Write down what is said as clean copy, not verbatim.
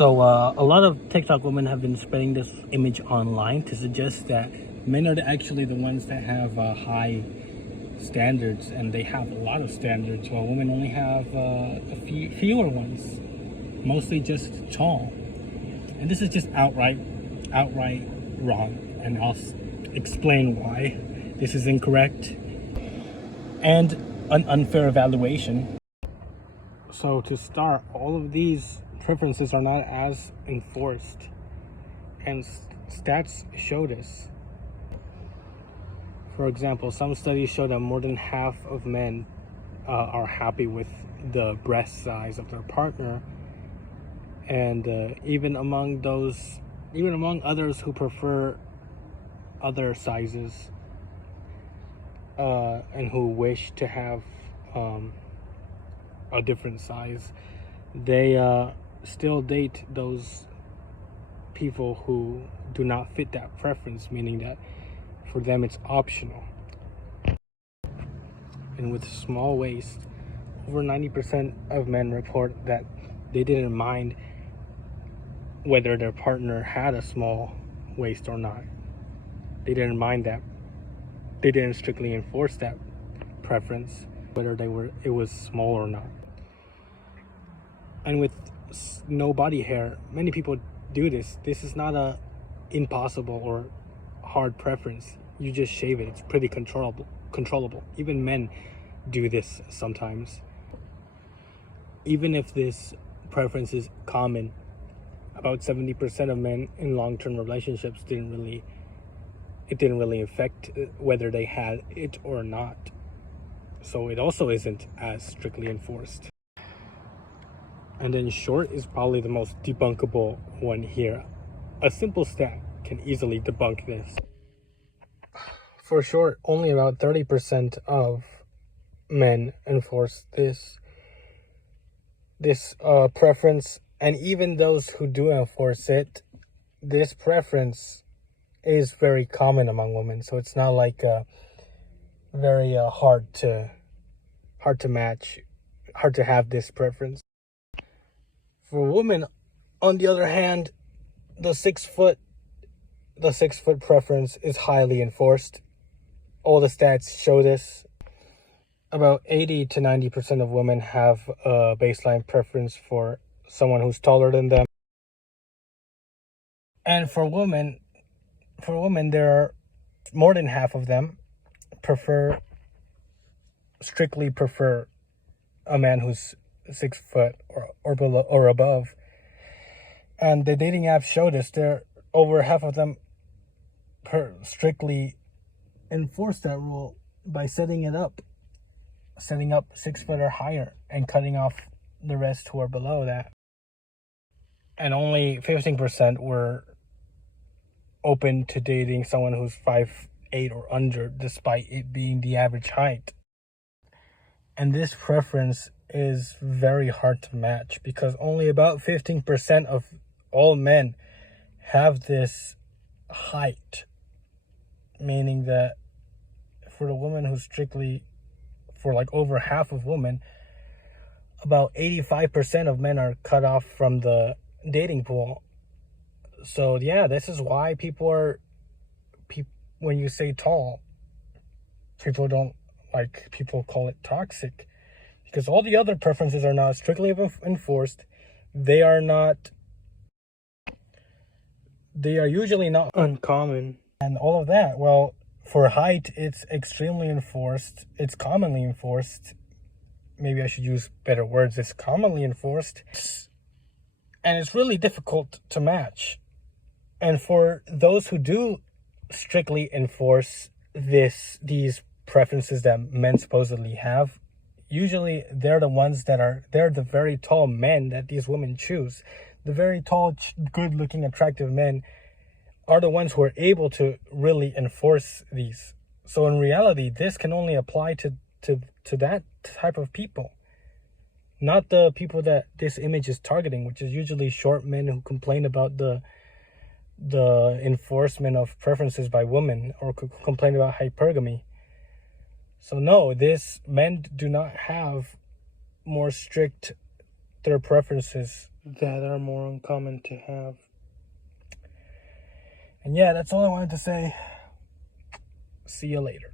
A lot of TikTok women have been spreading this image online to suggest that men are actually the ones that have high standards, and they have a lot of standards, while women only have fewer ones, mostly just tall. And this is just outright wrong, and I'll explain why this is incorrect and an unfair evaluation. So to start, all of these preferences are not as enforced, and stats show this. For example, some studies show that more than half of men are happy with the breast size of their partner, and even among others who prefer other sizes and who wish to have a different size, they still date those people who do not fit that preference, meaning that for them it's optional. And with small waist, over 90% of men report that they didn't mind whether their partner had a small waist or not. They didn't mind that. They didn't strictly enforce that preference, whether it was small or not. And with no body hair, many people do this. This is not a impossible or hard preference. You just shave it. It's pretty controllable. Even men do this sometimes. Even if this preference is common, about 70% of men in long-term relationships didn't really affect whether they had it or not. So it also isn't as strictly enforced. And then short is probably the most debunkable one here. A simple stat can easily debunk this. For short, only about 30% of men enforce this preference, and even those who do enforce it, this preference is very common among women. So it's not like very hard to match, hard to have this preference. For women, on the other hand, the 6 foot preference is highly enforced. All the stats show this. About 80 to 90% of women have a baseline preference for someone who's taller than them. And for women, there are more than half of them strictly prefer a man who's 6 foot or below or above. And the dating apps show this. Over half of them strictly enforce that rule by setting up 6 foot or higher and cutting off the rest who are below that. And only 15% were open to dating someone who's 5'8" or under, despite it being the average height. And this preference is very hard to match, because only about 15% of all men have this height, meaning that for the woman who's for like over half of women, about 85% of men are cut off from the dating pool. So yeah, this is why when you say tall, people call it toxic, because all the other preferences are not strictly enforced. They are usually not uncommon, and all of that. Well, for height, it's extremely enforced. It's commonly enforced. Maybe I should use better words. It's commonly enforced, and it's really difficult to match. And for those who do strictly enforce these preferences that men supposedly have, usually they're the very tall men that these women choose. The very tall, good-looking, attractive men are the ones who are able to really enforce these. So in reality, this can only apply to that type of people, not the people that this image is targeting, which is usually short men who complain about the enforcement of preferences by women, or complain about hypergamy. So no, men do not have more strict their preferences that are more uncommon to have. And yeah, that's all I wanted to say. See you later.